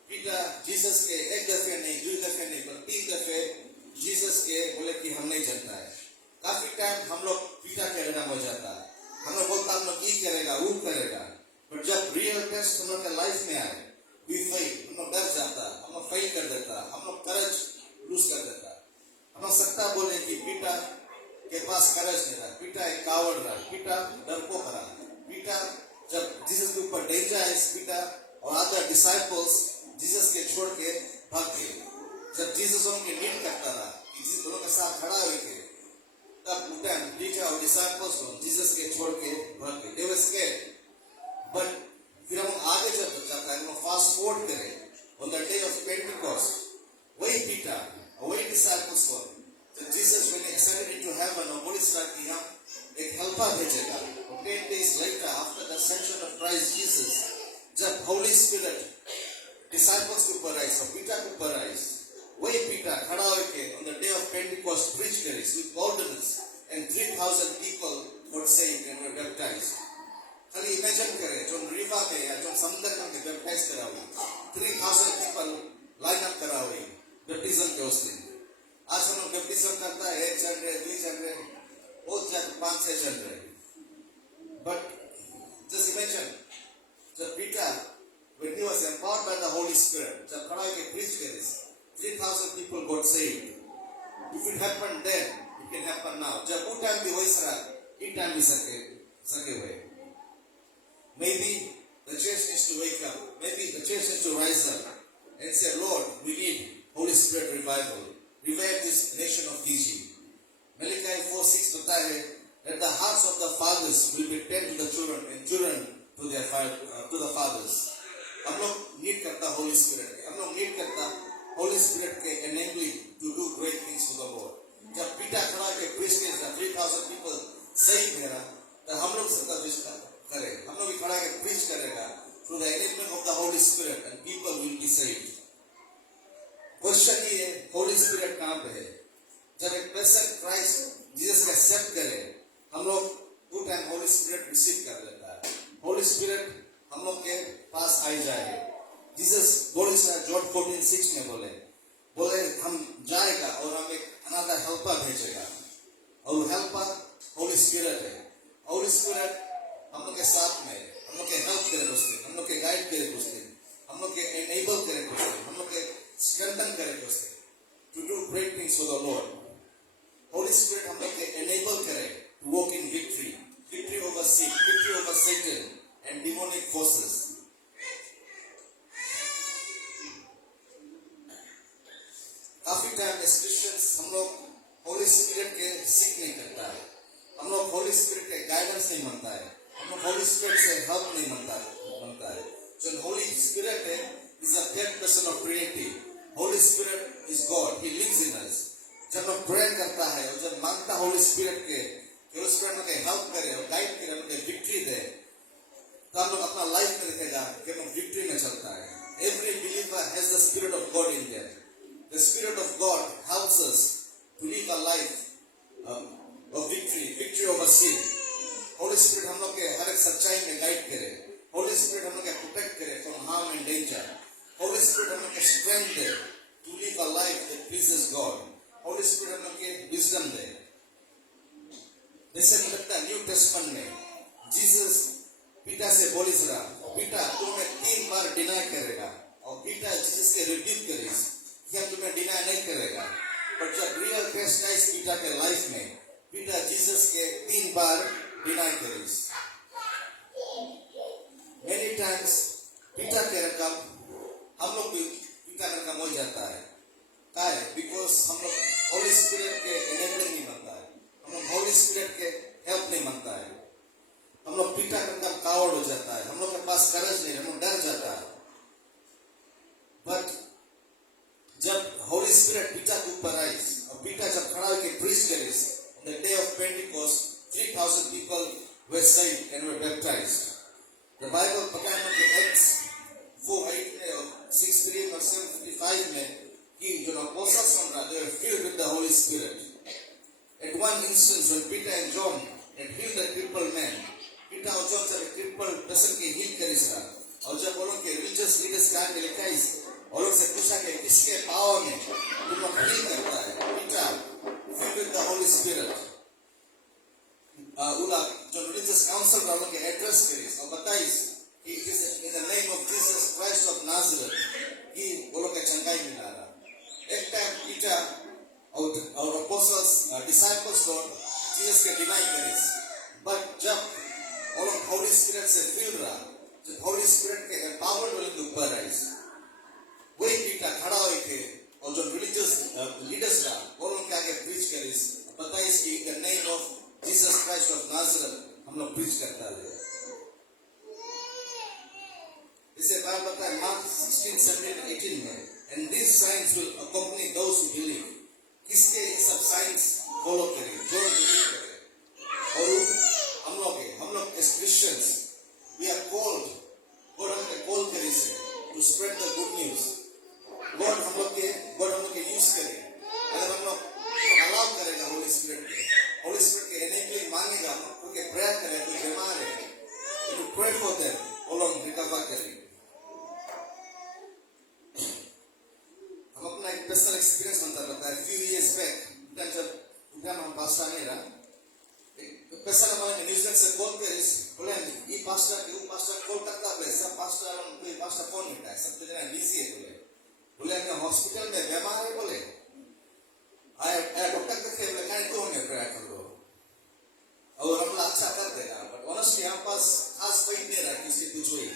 पीटर जीसस के एक दफे नहीं, 2 दफे नहीं, पर 3 दफे जीसस के बोले कि हम नहीं जानता है. काफी टाइम हम लोग पीटर के डरा हो जाता है. हम लोग बोलता हम लोग ये करेगा वो करेगा, पर जब रियल टेस्ट हम लोग के लाइफ में आए, we fail, हम लोग डर जाता, हम लोग फेल कर देता, हम लोग करेज लूज कर देता. हम लोग सकता बोले कि पीटर के पास करेज नहीं रहा, पीटर एक कावर्ड रहा, पीटर डरपोक रहा. पीटर जब जीसस के ऊपर डेंजर है, पीटर और अदर डिसाइपल्स जीसस के छोड़ के भाग गए. जब जीसस उनके नीड करता था कि जीसस दोनों के साथ खड़ा हुए थे, तब उठन पीटर और डिसाइपल्स को जीसस के छोड़ के भाग गए. They were scared. But फिर हम आगे जब जाता है, हम फास्ट फॉरवर्ड करें on the day of Pentecost, वही पीटर और वही डिसाइपल्स को जब Jesus when he ascended into heaven और बोली सर कि हम एक हेल्पर भेजेगा. 10 days later after the ascension of Christ Jesus, जब Holy Spirit disciples के ऊपर आए, सब पीटर के ऊपर आए, वही पीटर खड़ा होके on the day of Pentecost preach करे with boldness and 3,000 people got saved and were baptized. खाली इमेजिन करें जो रिवर में या जो समुद्र में बैप्टाइज करा हुई 3,000 people लाइन अप करा हुई बैप्टिज्म के उस दिन. आज हम लोग बैप्टिज्म करता है 1 जन रहे 2 जन रहे बहुत ज्यादा 5-6 जन रहे. But just imagine जब Peter when he was empowered by the Holy Spirit, जब खड़ा होकर preach करे 3,000 people got saved. If it happened then, it can happen now. जब वो टाइम भी वही सरा, ये टाइम भी सके हुए. Maybe the church needs to wake up. Maybe the church needs to rise up and say, Lord, we need Holy Spirit revival. Revive this nation of Fiji. Malachi 4:6 कहता है that the hearts of the fathers will be turned to the children and children to the fathers. हम लोग need करता Holy Spirit. हम लोग need करता Holy Spirit के enabling to do great things for the Lord. जब Peter खड़ा के preach के 3,000 people सही मेरा, तो हम लोग सबका विश्वास करें. हम लोग भी खड़ा के preach करेगा through the enablement of the Holy Spirit and people will be saved. Question ये है Holy Spirit कहाँ पे है? जब एक person Christ Jesus का accept करे, हम लोग वो टाइम Holy Spirit receive कर लेता है. Holy Spirit हम लोग के पास आई जाए. Jesus बोले सर John 14:6 में बोले हम जाएगा और हम एक another helper भेजेगा और helper Holy Spirit है. Holy Spirit हम लोग के साथ में, हम लोग के हेल्प करे उस दिन, हम लोग के गाइड करे उस दिन, हम लोग के एनेबल करे उस दिन, हम लोग के स्ट्रेंथन करे उस दिन, to do great things for the Lord. Holy Spirit हम लोग के एनेबल करे to walk in victory over sin, victory over Satan and demonic forces. काफी टाइम एज Christians हम लोग Holy Spirit के सीख नहीं करता है, हम लोग Holy Spirit के गाइडेंस नहीं मानता है, हम लोग Holy Spirit से हेल्प नहीं मानता है. So Holy Spirit is a third person of Trinity. Holy Spirit is God. He lives in us. जब हम प्रेयर करता है और जब मांगता Holy Spirit के कि Holy Spirit हमें हेल्प करे और गाइड करे, हमें विक्ट्री दे, तो हम लोग अपना लाइफ में दिखेगा कि हम विक्ट्री में चलता है. Every believer has the Spirit of God in them. The Spirit of God helps us to live a life of victory over sin. Holy Spirit हम लोग के हर एक सच्चाई में गाइड करे. Holy Spirit हम लोग के प्रोटेक्ट करे from harm and danger. Holy Spirit हम लोग के strength they to live a life that pleases God. Holy Spirit हम लोग के wisdom दे. जैसे लगता है न्यू टेस्टमेंट में जीसस पीटा से बोलिस रहा, पीटा तुम्हें 3 बार डिनाई करेगा, और पीटा जीसस के रिब्यूक करेगा कि हम तुम्हें डिनाई नहीं करेगा. पर जब रियल टेस्ट आइस पीटा के लाइफ में, पीटा जीसस के 3 बार डिनाई करेगा. Many times पीटा के रकम हम लोग भी पीटा का रकम हो जाता है. क्या है? Because हम लोग Holy Spirit के enabling नहीं बनता है, हम लोग Holy Spirit के help नहीं बनता है. हम लोग पीटा का रकम कावर्ड हो जाता है, हम लोग के पास courage नहीं, हम लोग डर जाता है. But जब Holy Spirit पीटा के ऊपर आई और पीटा जब खड़ा होकर preach करे, on the day of Pentecost 3,000 people were saved and were baptized. The Bible पता है कि Acts 4:8 में और 6:3 और 7:55 में कि जो apostles they were filled with the Holy Spirit. At one instance when Peter and John had healed the crippled man, Peter और John जब crippled person के heal करे सरा, और जब वो लोग के religious leaders का आगे लिखा है, और लोग से पूछा कि किसके पावर में तुम लोग heal करता है? Peter filled with the Holy Spirit. उला जो religious council वालों के address करे और बताइए कि it is in the name of Jesus Christ of Nazareth कि वो लोग के चंगाई मिला रहा. एक टाइम Peter और apostles disciples लोग Jesus के deny करे, but जब वो लोग Holy Spirit से fill रहा, जब Holy Spirit के empowered वाले के ऊपर आए, वही Peter खड़ा होए थे और जो religious leaders रहा वो लोग के आगे preach करे, बताइए कि in the name of Jesus Christ of Nazareth हम लोग preach करता है. इसे बात पता है Mark 16:17-18 में, and these signs will accompany those who believe. किसके ये सब signs follow करें, जो believe करें. और हम लोग as Christians we are called, और हमने call करे से to spread the good news. God हम लोग के use करे. अगर हम लोग allow करेगा Holy Spirit के, Holy Spirit के enabling मांगेगा, क्योंकि prayer करें कोई बीमार है, तो pray for them, वो लोग recover करें. हम अपना एक personal experience बनता है. Few years back, जब हम pastor नहीं रहा, एक pastor हमारे न्यूज़ीलैंड से call करे, बोले ये pastor call करता है, सब pastor phone नहीं उठाए, सब जगह busy है बोले मैं hospital में बीमार है बोले. आया डॉक्टर कहते हैं मैं तो होंगे prayer कर लो और हम अच्छा कर देगा, but honestly हम पास खास कोई नहीं रहा किसी कुछ हुई,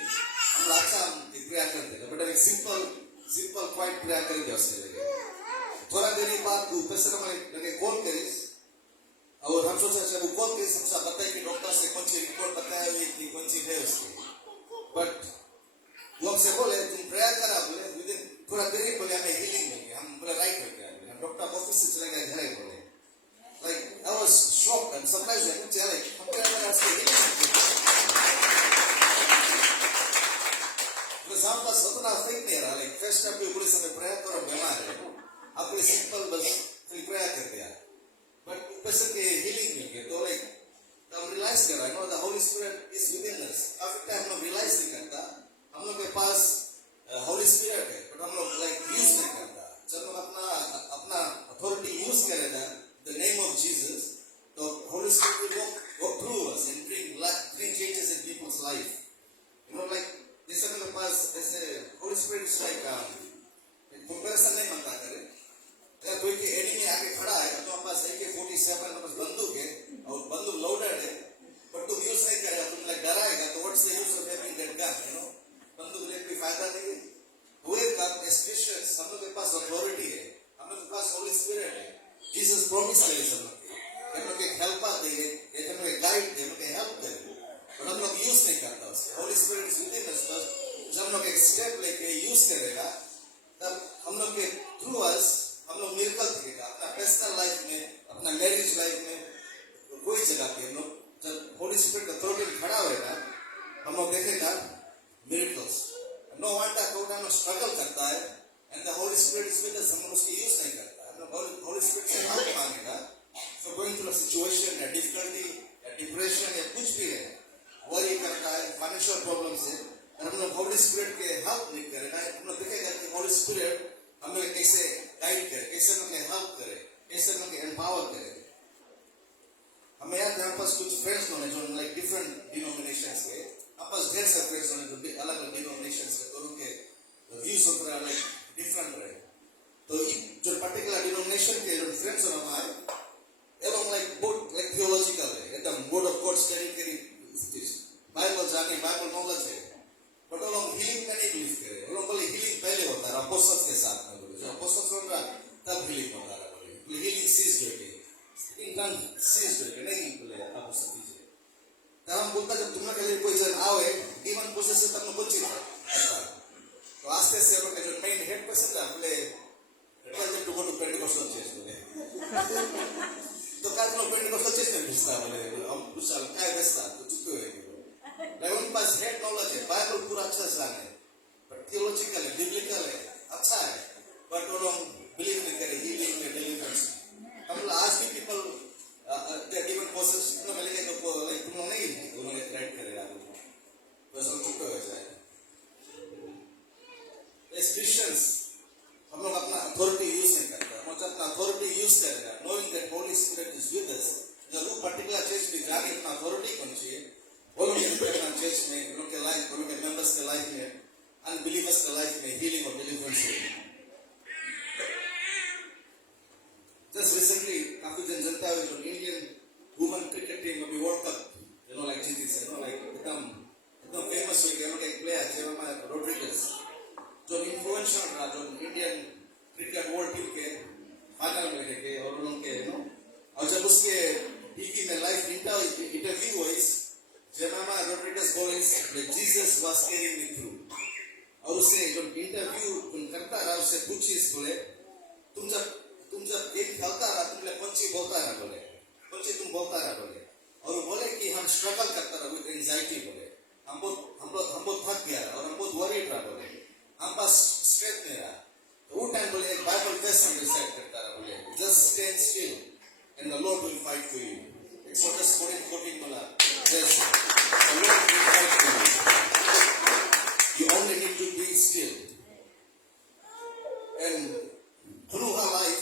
हम अच्छा prayer कर देगा, but एक simple quiet prayer कर दिया उसके लिए. थोड़ा देरी बाद ऊपर से हमें लगे कॉल करे और हम सोचा जब वो कॉल करे सबसे बताए कि डॉक्टर से कौन सी रिपोर्ट बताया हुई थी, कौन सी है उसकी, but वो हमसे बोले तुम prayer करा, बोले विदिन थोड़ा देरी बोले हमें healing मिलेगी, हम बोले राइट हो गया, डॉक्टर ऑफिस से चले गए घर बोले. Like I was shocked and surprised. I could tell it. हम क्या कर रहे थे? because हम पास उतना faith नहीं रहा. Like first time पे बोले समय prayer करो बीमार है, आपने simple बस खाली prayer कर दिया, but ऊपर के healing मिल गया, तो like तब realize करा, you know the Holy Spirit is within us. काफी time हम लोग realize नहीं करता, हम लोग के पास Holy Spirit है, but हम लोग like use नहीं करता. जब हम अपना authority use करेगा the name of Jesus, the Holy Spirit will walk through us and bring changes in people's life. You know, like this समय के पास ऐसे Holy Spirit is like comparison नहीं बनता करे. अगर कोई के enemy आके खड़ा है तो हमारे पास AK-47 हमारे पास बंदूक है और बंदूक loaded है, but तुम use नहीं करेगा, तुम like डराएगा, तो what's the use of having that gun? You know, बंदूक लेके कोई फायदा नहीं है. वही काम as Christians हम लोग के पास authority है, हम लोग के पास Holy Spirit है. Jesus promised करे सब लोग के, हम लोग एक helper देंगे, हम लोग एक guide देंगे, हम लोग एक help देंगे, but हम लोग use नहीं करता उसके. Holy Spirit is within us, जब हम लोग एक step लेके use करेगा, तब हम लोग के through us हम लोग miracle दिखेगा अपना personal life में, अपना marriage life में, कोई जगह पे हम लोग जब Holy Spirit का authority खड़ा होएगा, हम लोग देखेगा miracles. No wonder कोई हम लोग struggle करता है, and the Holy Spirit is with us, हम लोग उसकी use नहीं करता. Holy Spirit से help मांगेगा, so going through a situation depression या कुछ भी है, वरी करता है, फाइनेंशियल प्रॉब्लम से, और हम लोग होली स्पिरिट के हेल्प नहीं करेगा, हम लोग देखेगा कि होली स्पिरिट हमें कैसे गाइड करे, कैसे हमें हेल्प करे, कैसे हमें एम्पावर करे। हमें याद है, हमारे पास कुछ फ्रेंड्स होने जो लाइक डिफरेंट डिनोमिनेशंस के, हमारे पास ढेर सारे फ्रेंड्स होने जो अलग अलग डिनोमिनेशंस के, तो उनके व्यूज होते हैं लाइक डिफरेंट रहे। तो जो पर्टिकुलर डिनोमिनेशन के जो फ्रेंड्स होने हमारे, एवं लाइक बोथ लाइक थियोलॉजिकल है, एकदम वर्ड ऑफ गॉड स्टडी करी, बाइबल जाने, बाइबल नॉलेज है, बट वो लोग हीलिंग में नहीं बिलीव करे। वो लोग बोले हीलिंग पहले होता है अपोस्टल्स के साथ में, बोले जो अपोस्टल्स होगा तब हीलिंग होता है, बोले हीलिंग सीज करके इंसान सीज करके नहीं, बोले आप सब चीजें तब हम बोलता जब तुम्हारे के लिए कोई जन आवे डीमन प्रोसेस से तब कुछ चीज ऐसा, तो आस्ते से लोग जो मेन हेड पर्सन था बोले represent to go to Pentecostal church, बोले तो क्या तुम पेंटिकोस्टल चर्च में घुसता, बोले हम कुछ साल क्या व्यस्ता तो चुप हुए, लेकिन उनके पास हेड नॉलेज है, बाइबल पूरा अच्छा से जाने, बट थियोलॉजिकल है, बिब्लिकल है, अच्छा है, बट वो लोग बिलीव नहीं करे हीलिंग में, डिलीवरेंस। हम लोग आज भी पीपल दे डिमन प्रोसेस में मिलेंगे तो लाइक तुम लोग नहीं उन्होंने राइट करेगा, तो सब चुप हो जाए। एज क्रिश्चियंस हम लोग अपना अथॉरिटी यूज नहीं करते, हम लोग अपना अथॉरिटी यूज करेगा, knowing that Holi spirit is with us. जब वो पर्टिकुलर चर्च में जाने अपना अथॉरिटी कौन चाहिए, वो लोग चर्च में, उनके लाइफ, उनके मेंबर्स के लाइफ में, अनबिलीवर्स के लाइफ में हीलिंग और डिलीवरेंस हो। Just recently, काफी जनता है जो इंडियन वुमेन क्रिकेट टीम अभी वर्ल्ड कप लाइक जीती से, लाइक एकदम फेमस हो गया, उनका एक प्लेयर जेमा रोड्रिगेज जो इन्फ्लुएंशियल रहा, जो इंडियन क्रिकेट वर्ल्ड टीम के फाइनल में लेके, और उनके और जब उसके टीवी में लाइव इंटरव्यू हुई, जेमा रोड्रिगेज बोले Jesus was carrying me through, और उससे जो इंटरव्यू करता रहा उससे कुछ चीज बोले, तुम जब एक खेलता रहा तुमने पंची बोलता रहा, बोले पंची तुम बोलता रहा, बोले और वो बोले कि हम स्ट्रगल करता रहा विद एंजाइटी, बोले हम बहुत थक गया और हम बहुत वरीड रहा, बोले हम पास स्ट्रेंथ नहीं रहा, तो वो टाइम बोले एक बाइबल वर्स हम डिसाइड करता रहा, बोले just stand still and the Lord will fight for you. Exodus 14:14 बोला, yes the Lord will fight for you, you only need to be still. And through her life,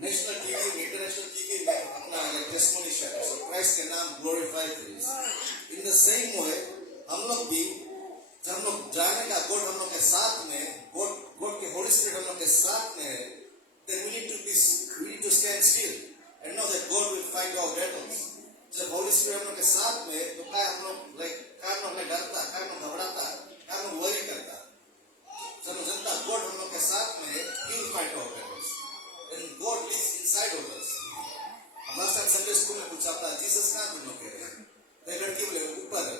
national TV, international TV में अपना testimony share कर, so Christ के नाम glorify करें। In the same way हम लोग भी जब हम लोग जानेगा गॉड हम लोग के साथ में, गॉड के होली स्पिरिट हम लोग के साथ में, then we need to stand still and know that God will fight our battles। जब होली स्पिरिट हम लोग के साथ में, तो क्या हम लोग डरता, क्या हम लोग घबराता, क्या हम लोग वरी करता, जब जनता गॉड हम लोग के साथ में, he will fight our battles and God lives inside of us। हमारे साथ संडे स्कूल में पूछा था जीसस कहाँ तुम लोग कह रहे हैं, तो लड़की बोले ऊपर है,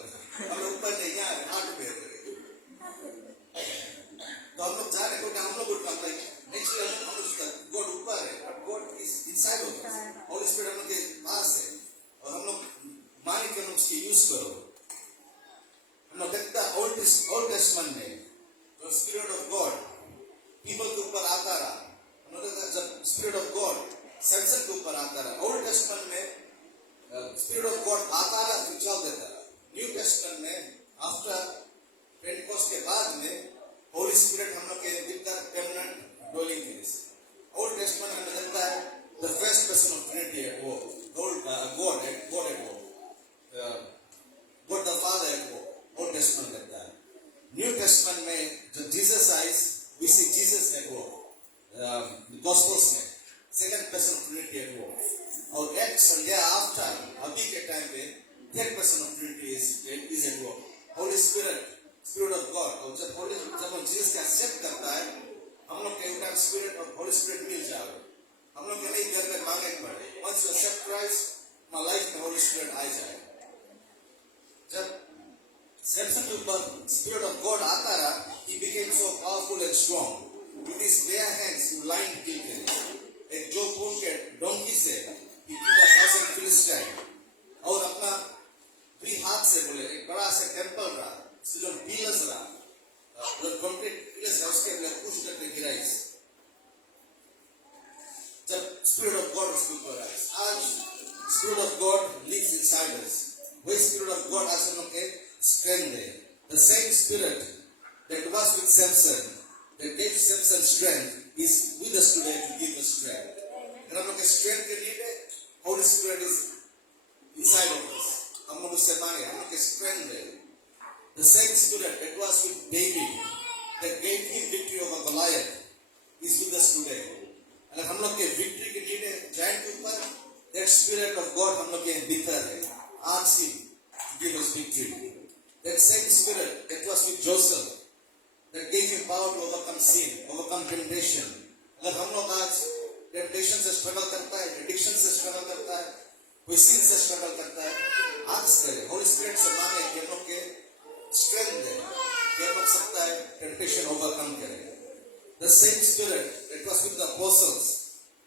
हम लोग ऊपर नहीं यहाँ हार्ट पे है, तो हम लोग जा रहे हैं, हम लोग उठा था नेचुरल, हम लोग गॉड ऊपर है, but God is inside of us, Holi Spirit हम लोग के पास है, और हम लोग माने कि हम उसकी यूज करो। हम लोग देखता ओल्ड टेस्टमेंट में जो स्पिरिट ऑफ गॉड पीपल के ऊपर आता रहा, हम लोग जब स्पिरिट ऑफ गॉड सैमसन के ऊपर आता रहा, ओल्ड टेस्टमेंट में स्पिरिट ऑफ गॉड आता रहा फिर चल देता रहा, न्यू टेस्टमेंट में आफ्टर पेंटिकोस्ट के बाद में होली स्पिरिट हम लोग के भीतर permanent dwelling place. Old Testament में देखता है the first person of Trinity at work, God at work, God the Father at work, Old Testament देखता है। न्यू टेस्टमेंट में जब Jesus eyes we see Jesus at work, Gospels में second person of Trinity at work, और acts and after अभी के time पे third person of Trinity is at work, Holi spirit, spirit of God. और जब हम जीसस का एक्सेप्ट करता है, हम लोग के ऊपर स्पिरिट और होली स्पिरिट मिल जाए, हम लोग के लिए घर में मांगने पड़े, once you accept Christ, my life में होली स्पिरिट आ जाए। जब सैमसन के ऊपर स्पिरिट ऑफ गॉड आता रहा, he became so powerful and strong, with his bare hands he blind people, एक जो खून के डोंकी से he killed 1,000 Philistines, और अपना फ्री हाथ से बोले एक बड़ा सा टेंपल रहा, जो पिलर्स रहा, जो कंक्रीट पिलर्स रहा, उसके अंदर पुश करके गिराई। जब स्पिरिट ऑफ गॉड उसके ऊपर आए, आज Spirit of God lives inside us. वही Spirit of God आज हम लोग के strength है. The same Spirit that was with Samson, that gave Samson strength, is with us today to give us strength. अगर हम लोग के strength के लिए Holy Spirit is inside of us. हम लोग उससे मांगे, हम लोग के strength है. The same Spirit that was with David, that gave him victory over Goliath, is with us today. अगर हम लोग के victory के लिए giant के ऊपर that Spirit of God हम लोग के भीतर है. Ask him to give us victory. That same Spirit that was with Joseph, that gave him power to overcome sin, overcome temptation. अगर हम लोग आज temptation से struggle करता है, addiction से struggle करता है, कोई sin से struggle करता है, ask करें, Holy Spirit से मांगे कि हम लोग के strength दे, कि हम लोग सकता है temptation overcome करें. The same Spirit that was with the apostles,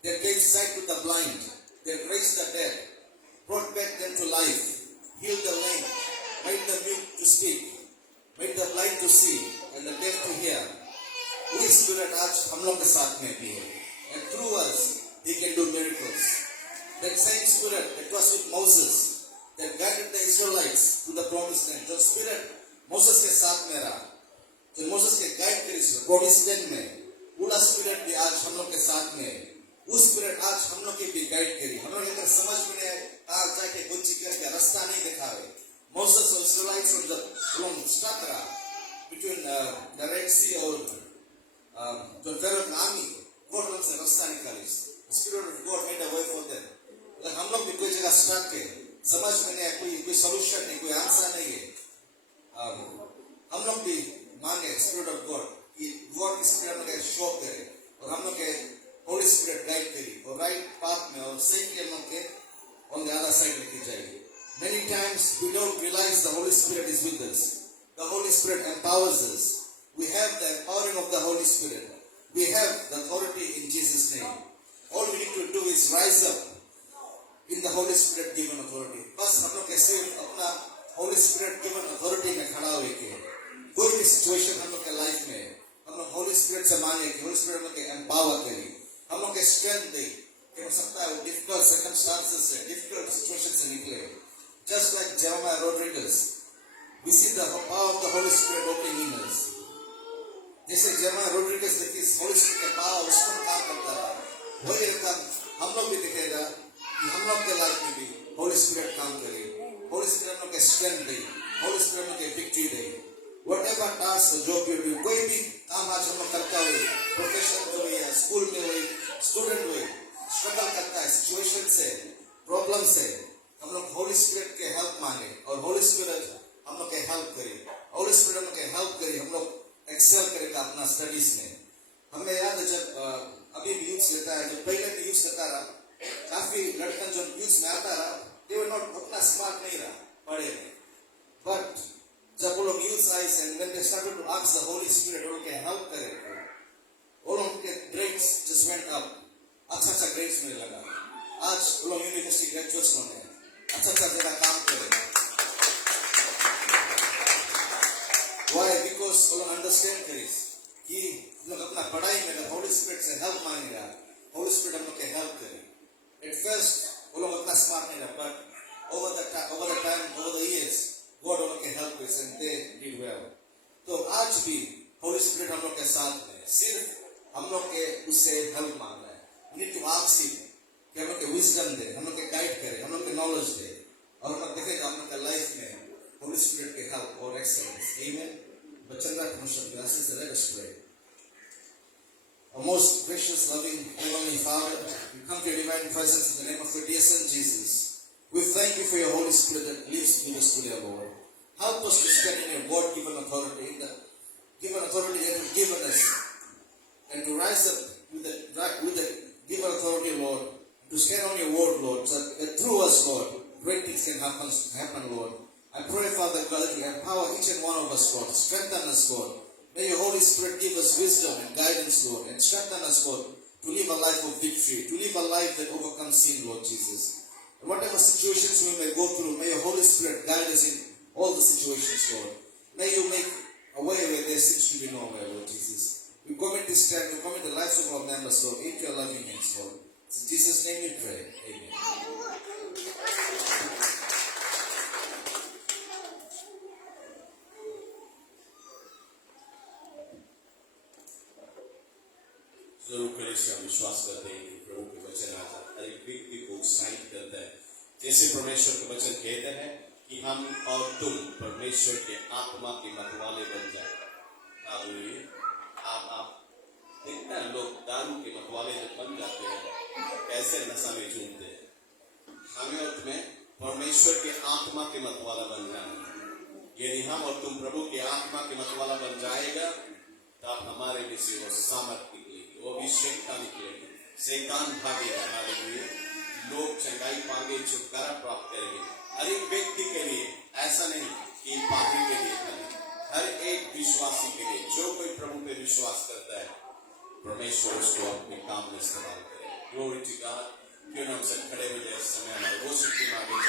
that gave sight to the blind, that raised the dead, brought back them to life, healed the lame, made the mute to speak, made the blind to see, and the deaf to hear. वही Spirit आज हम लोग के साथ में भी है. And through us, He can do miracles. That same Spirit that was with Moses, that guided the Israelites to the promised land. जो Spirit Moses के साथ में रहा, जो Moses के guide करे promised land में, उला Spirit भी आज हम लोग के साथ में है. उस Spirit आज हम लोग के भी guide करी. हम लोग अगर समझ में नहीं आए, कहाँ जाके कौन सी करके रास्ता नहीं दिखावे. Moses और Israelites और जब लोग stuck रहा between the Red Sea और जो Pharaoh army, God लोग से रास्ता निकाली. Spirit of God made a way for them. अगर हम लोग भी कोई जगह stuck है, समझ में नहीं है, कोई solution नहीं, कोई answer नहीं है, हम लोग भी मांगे Spirit of God कि God की Spirit हम लोग के show करे और हम लोग के Holy Spirit guide करी और right path में और सही के हम लोग के on the other side लेके जाएगी. Many times we don't realize the Holy Spirit is with us. The Holy Spirit empowers us. We have the empowering of the Holy Spirit. We have the authority in Jesus' name. All we need to do is rise up in the Holy Spirit given authority. बस हम लोग कैसे अपना Holy Spirit given authority में खड़ा हुए के कोई भी situation हम लोग के life में हम लोग Holy Spirit से मांगे कि Holy Spirit हम लोग के empower करे, हम लोग के strength दे कि हो सकता है वो difficult circumstances से, difficult situations से निकले. Just like Jeremiah Rodriguez, we see the power of the Holy Spirit working in us. जैसे Jeremiah Rodriguez देखिए Holy Spirit के power उस पर काम करता है, वही काम हम लोग भी दिखेगा कि हम लोग के लाइफ में भी Holy Spirit काम करे. Holy Spirit हम लोग के strength दे, Holy Spirit हम लोग के victory they. Whatever task or job you do, कोई भी काम आज हम लोग करता हुए, profession में हुए या school में हुए, student हुए, struggle करता है situation से, problem से, हम लोग Holy Spirit के help मांगे और Holy Spirit हम लोग के help करे. Holy Spirit हम लोग के help करे, हम लोग excel करेगा अपना studies में. हमें याद है जब अभी भी यूथ लेता है, जब पहले भी यूथ लेता रहा, काफी लड़का जो यूथ में आता रहा, they were not उतना smart नहीं रहा पढ़े में. But जब वो लोग यूथ आए and when they started to ask the Holy Spirit वो लोग के help करे, वो लोग के grades just went up. अच्छा grades मिलने लगा. आज वो लोग यूनिवर्सिटी graduates होने हैं. अच्छा जगह काम करेगा. Why? Because वो लोग understand करें कि लोग अपना पढ़ाई में अगर Holy Spirit से help मांगेगा, Holy Spirit हम लोग के help करे. At first वो लोग उतना smart नहीं रहा, but over the time, over the years, God हम लोग के help करे and they did well. तो आज भी Holy Spirit हम लोग के साथ में, सिर्फ हम लोग के उससे help मांगना है. We need to ask Him कि हम लोग के wisdom दे, हम लोग के guide करे, हम लोग के knowledge दे, और हम लोग देखेगा हम लोग के life में Holy Spirit के help और excellence. Amen. बच्चन का प्रमोशन के आशीष से let us pray. Our most gracious, loving, heavenly Father, we come to your divine presence in the name of your dear Son Jesus. We thank you for your Holy Spirit that lives in us today, Lord. Help us to stand in your God-given authority, in the given authority that you've given us, and to rise up with the given authority, Lord, to stand on your word, Lord, so that through us, Lord, great things can happen, Lord. I pray, Father God, that you empower each and one of us, Lord. Strengthen us, Lord. May your Holy Spirit give us wisdom and guidance, Lord, and strengthen us, Lord, to live a life of victory, to live a life that overcomes sin, Lord Jesus. And whatever situations we may go through, may your Holy Spirit guide us in all the situations, Lord. May you make a way where there seems to be no way, Lord Jesus. We commit this time, we commit the lives of our members, Lord, into your loving hands, Lord. In Jesus' name we pray. Amen. विश्वास करते हैं कि प्रभु के वचन आज हर एक व्यक्ति को उत्साहित करता है। जैसे परमेश्वर के वचन कहते हैं कि हम और तुम परमेश्वर के आत्मा के मतवाले बन जाए। आप देखते हैं लोग दारू के मतवाले जब बन जाते हैं कैसे नशा में झूमते हैं। हमें और तुम्हें परमेश्वर के आत्मा के मतवाला बन जाना। यदि हम और तुम प्रभु के आत्मा के मतवाला बन जाएगा तब हमारे में से वो सामर्थ निकलेगी, वो अभिषेकता निकलेगी, शैतान भागेगा। हालेलुया। लोग चंगाई पाएंगे, छुटकारा प्राप्त करेंगे। हर एक व्यक्ति के लिए, ऐसा नहीं कि पापी के लिए खाली, हर एक विश्वासी के लिए, जो कोई प्रभु पे विश्वास करता है परमेश्वर उसको अपने काम में इस्तेमाल करे। Glory to God. क्यों ना हम सब खड़े हो जाए इस समय हमारे वो शक्ति मांगे।